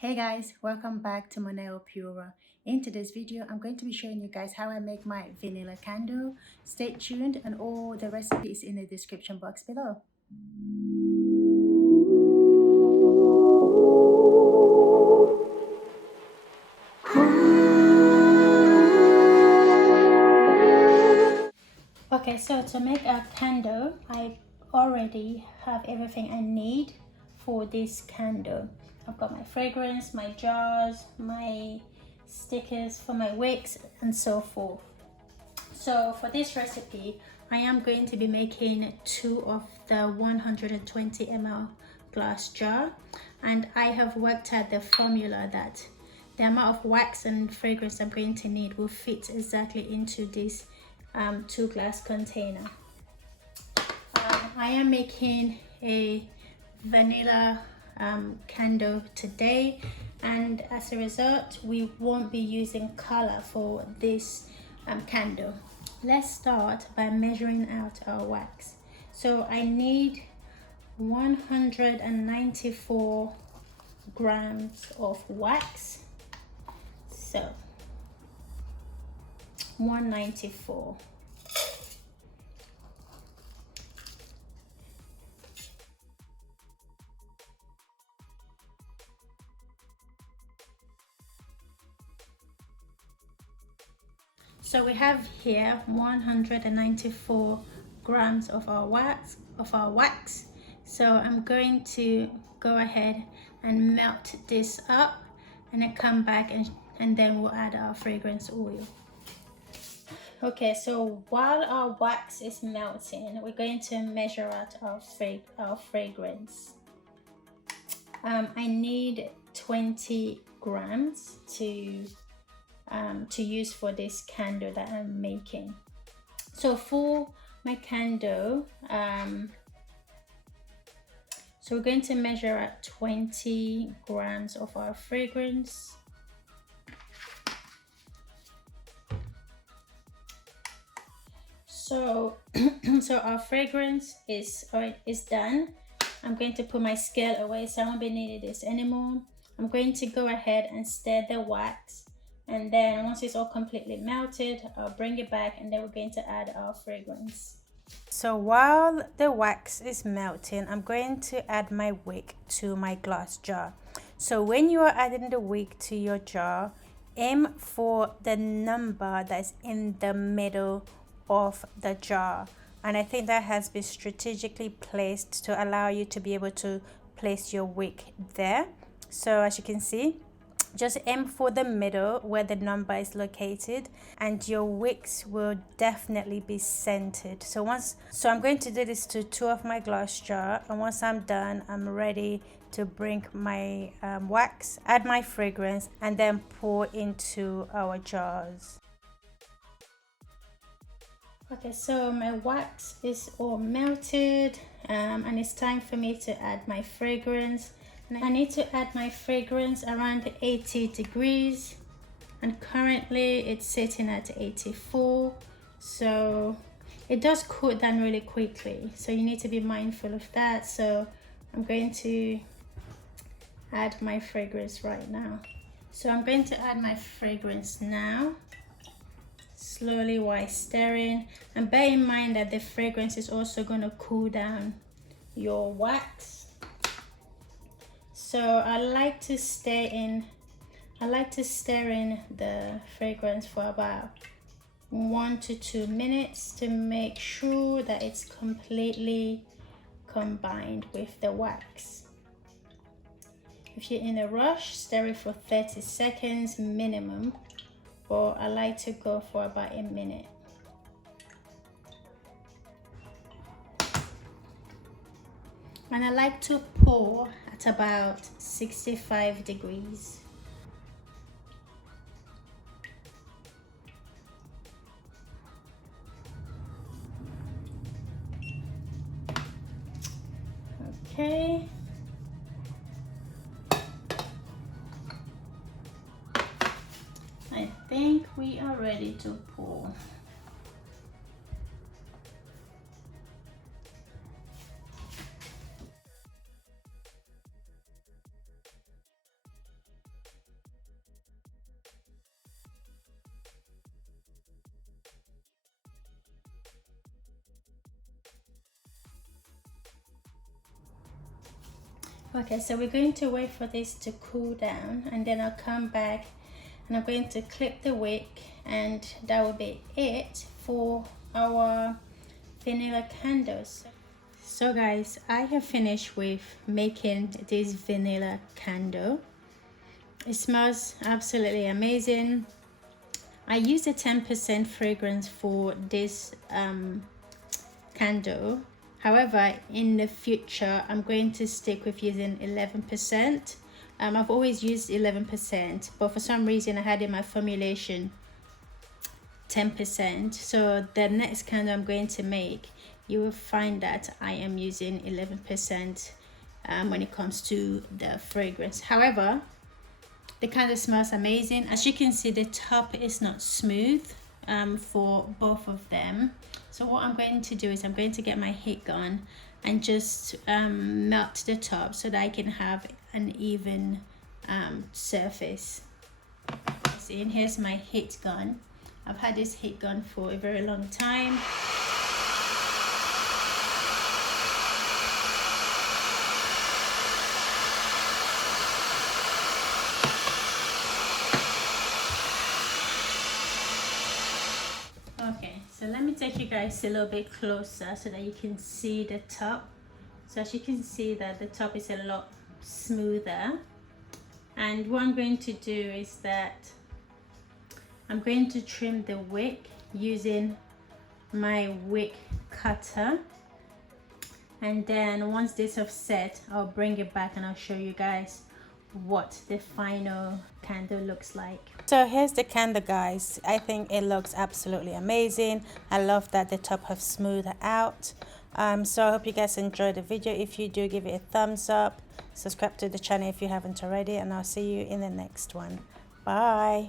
Hey guys, welcome back to Moneo Pura. In today's video, I'm going to be showing you guys how I make my vanilla candle. Stay tuned and all the recipes in the description box below. Okay, so to make a candle, I already have everything I need for this candle. I've got my fragrance, my jars, my stickers for my wicks and so forth. So for this recipe, I am going to be making 2 of the 120 ml glass jar, and I have worked out the formula that the amount of wax and fragrance I'm going to need will fit exactly into this 2 glass container. I am making a vanilla candle today, and as a result we won't be using color for this candle. Let's start by measuring out our wax. So I need 194 grams of wax. So 194. So we have here 194 grams of our wax. So I'm going to go ahead and melt this up and then come back and then we'll add our fragrance oil. Okay, so while our wax is melting, we're going to measure out our fragrance. I need 20 grams to use for this candle that I'm making. So for my candle, so we're going to measure at 20 grams of our fragrance. So so our fragrance is done. I'm going to put my scale away, so I won't be needing this anymore. I'm going to go ahead and stir the wax, and then once it's all completely melted, I'll bring it back and then we're going to add our fragrance. So while the wax is melting, I'm going to add my wick to my glass jar. So when you are adding the wick to your jar, aim for the number that's in the middle of the jar, and I think that has been strategically placed to allow you to be able to place your wick there. So as you can see, just aim for the middle where the number is located, and your wicks will definitely be centered. So I'm going to do this to 2 of my glass jar, and once I'm done, I'm ready to bring my wax, add my fragrance, and then pour into our jars. Okay, so my wax is all melted, and it's time for me to add my fragrance. And I need to add my fragrance around 80 degrees, and currently it's sitting at 84. So it does cool down really quickly, so you need to be mindful of that. So I'm going to add my fragrance right now. So I'm going to add my fragrance now, slowly while stirring, and bear in mind that the fragrance is also going to cool down your wax. So I like to stir in the fragrance for about 1 to 2 minutes to make sure that it's completely combined with the wax. If you're in a rush, stir it for 30 seconds minimum, but I like to go for about a minute. And I like to pour at about 65 degrees. Okay. I think we are ready to pour. Okay, so we're going to wait for this to cool down, and then I'll come back and I'm going to clip the wick, and that will be it for our vanilla candles. So guys, I have finished with making this vanilla candle. It smells absolutely amazing. I used a 10% fragrance for this candle. However, in the future, I'm going to stick with using 11%. I've always used 11%, but for some reason I had in my formulation 10%. So the next candle I'm going to make, you will find that I am using 11% when it comes to the fragrance. However, the candle smells amazing. As you can see, the top is not smooth for both of them. So what I'm going to do is I'm going to get my heat gun and just melt the top so that I can have an even surface. See, and here's my heat gun. I've had this heat gun for a very long time. Okay, so let me take you guys a little bit closer so that you can see the top. So as you can see that the top is a lot smoother. And what I'm going to do is that I'm going to trim the wick using my wick cutter. And then once this is set, I'll bring it back and I'll show you guys what the final candle looks like. So here's the candle, guys. I think it looks absolutely amazing. I love that the top have smoothed out. So I hope you guys enjoyed the video. If you do, give it a thumbs up, subscribe to the channel if you haven't already, and I'll see you in the next one. Bye.